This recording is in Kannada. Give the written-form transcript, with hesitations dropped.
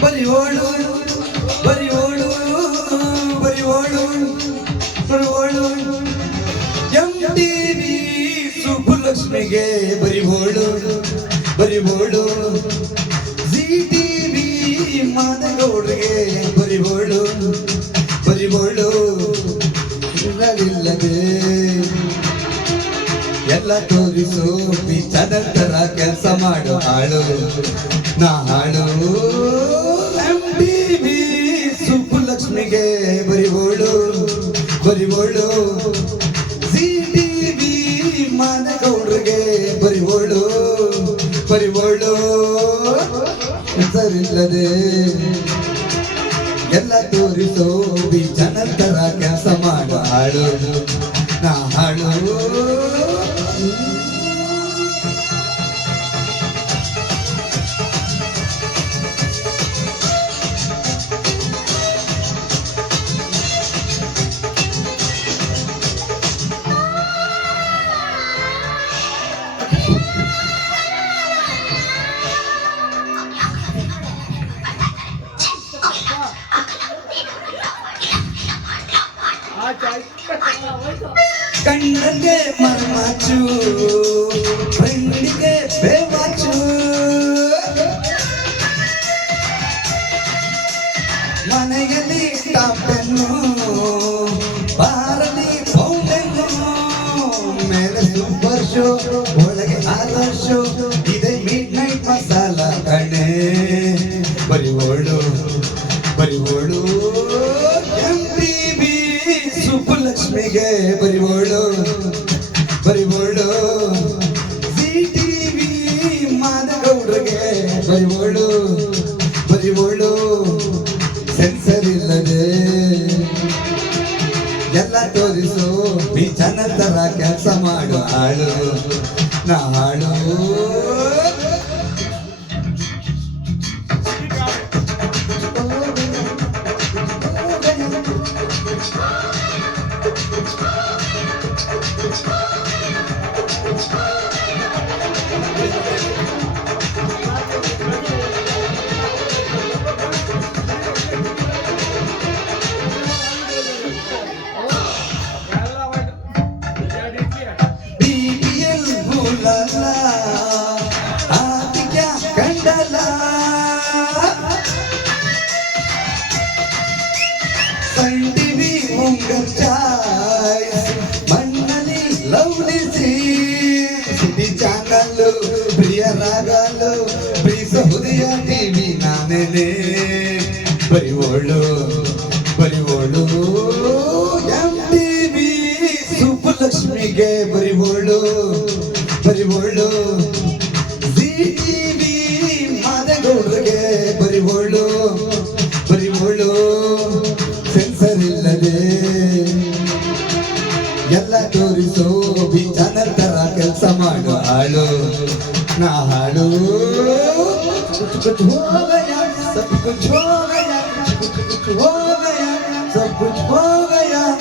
ಬರಿವೋಳು ಬರಿವೋಳು ಬರಿವೋಳು ಬರಿವೋಳು MTV ಸುಬ್ಬುಲಕ್ಷ್ಮಿಗೆ ಬರಿವೋಳು ಬರಿವೋಳು ZTV ಮಾದಗೌಡ್ರಿಗೆ ಬರಿವೋಳು ಬರಿವೋಳು ಇಲ್ಲದಿಲ್ಲದೆ ಎಲ್ಲ ತೋರಿಸು ಚಾನಲ್ ತರ ಕೆಲಸ ಮಾಡು ಹಾಳು ನಾ ಹಾಳು MTV ಸುಬ್ಬುಲಕ್ಷ್ಮಿಗೆ ಬರಿವೋಳು ಬರಿವೋಳು ZTV ಮಾದಗೌಡ್ರಿಗೆ ಬರಿವೋಳು ಬರಿವೋಳು ಹೆಸರಿಲ್ಲದೆ ಎಲ್ಲ ತೋರಿಸೋ ಚಾನಲ್ ತರ ಕೆಲಸ ಮಾಡು ಹಾಳು ನಾ ಹಾಳು ಕಣ್ಣಗೆ ಮರ್ಮಾಚು ಫ್ರೆಂಡಿಗೆ ಬೇವಾಚು ಮನೆಯಲ್ಲಿ ಟಾಪೆನ್ನು ಬಾರಲಿ ಪೌಂಡೆನ್ನು ಮೇಲೆ ಸೂಪರ್ ಶೋ ಒಳಗೆ ಆದರ್ ಶೋ ಇದೆ ಮಿಡ್ ನೈಟ್ ಮಸಾಲ ಕಣೆ ಬರಿವೋಳು ಬರಿವೋಳು MTV ಸುಬ್ಬುಲಕ್ಷ್ಮಿಗೆ ಬರಿವೋಳು ಬರಿವೋಳು ZTV ಮಾದಗೌಡ್ರಿಗೆ ಬರಿವೋಳು ಬರಿವೋಳು ಸೆನ್ಸರ್ ಇಲ್ಲದೆ ಎಲ್ಲ ತೋರಿಸು ಚಾನಲ್ ತರ ಕೆಲಸ ಮಾಡು ಹಾಳು ನಾ ಹಾಳು BBL ಭೂಲಲ್ಲ ಆದಿತ್ಯ ಕಂಡಲ ಸನ್ TV ಮುಂಗರ್ ಚಾಯ್ಸ್ ಮಣ್ಣಲ್ಲಿ ಲವ್ಲಿ ಸಿಟಿ ಚಾನಲ್ ಪ್ರಿಯ ರಾಗಲು ಪ್ರಿಯ ಸಹುದಿಯ TV ನಾನೇನೆ ಬರಿವೋಳು ಬರಿವೋಳು MTV ಸುಬ್ಬುಲಕ್ಷ್ಮಿಗೆ ಬರಿವೋಳು ಬರಿವೋಳು ZTV ಮಾದಗೌಡ್ರಿಗೆ ಬರಿವೋಳು ಬರಿವೋಳು ಸೆನ್ಸರ್ ಇಲ್ಲದೆ ಎಲ್ಲ ತೋರಿಸೋ ಚಾನಲ್ ತರ ಕೆಲಸ ಮಾಡು ಹಾಳು ನಾ ಹಾಳು कुछ हो गया सब कुछ हो गया कुछ हो गया सब कुछ हो गया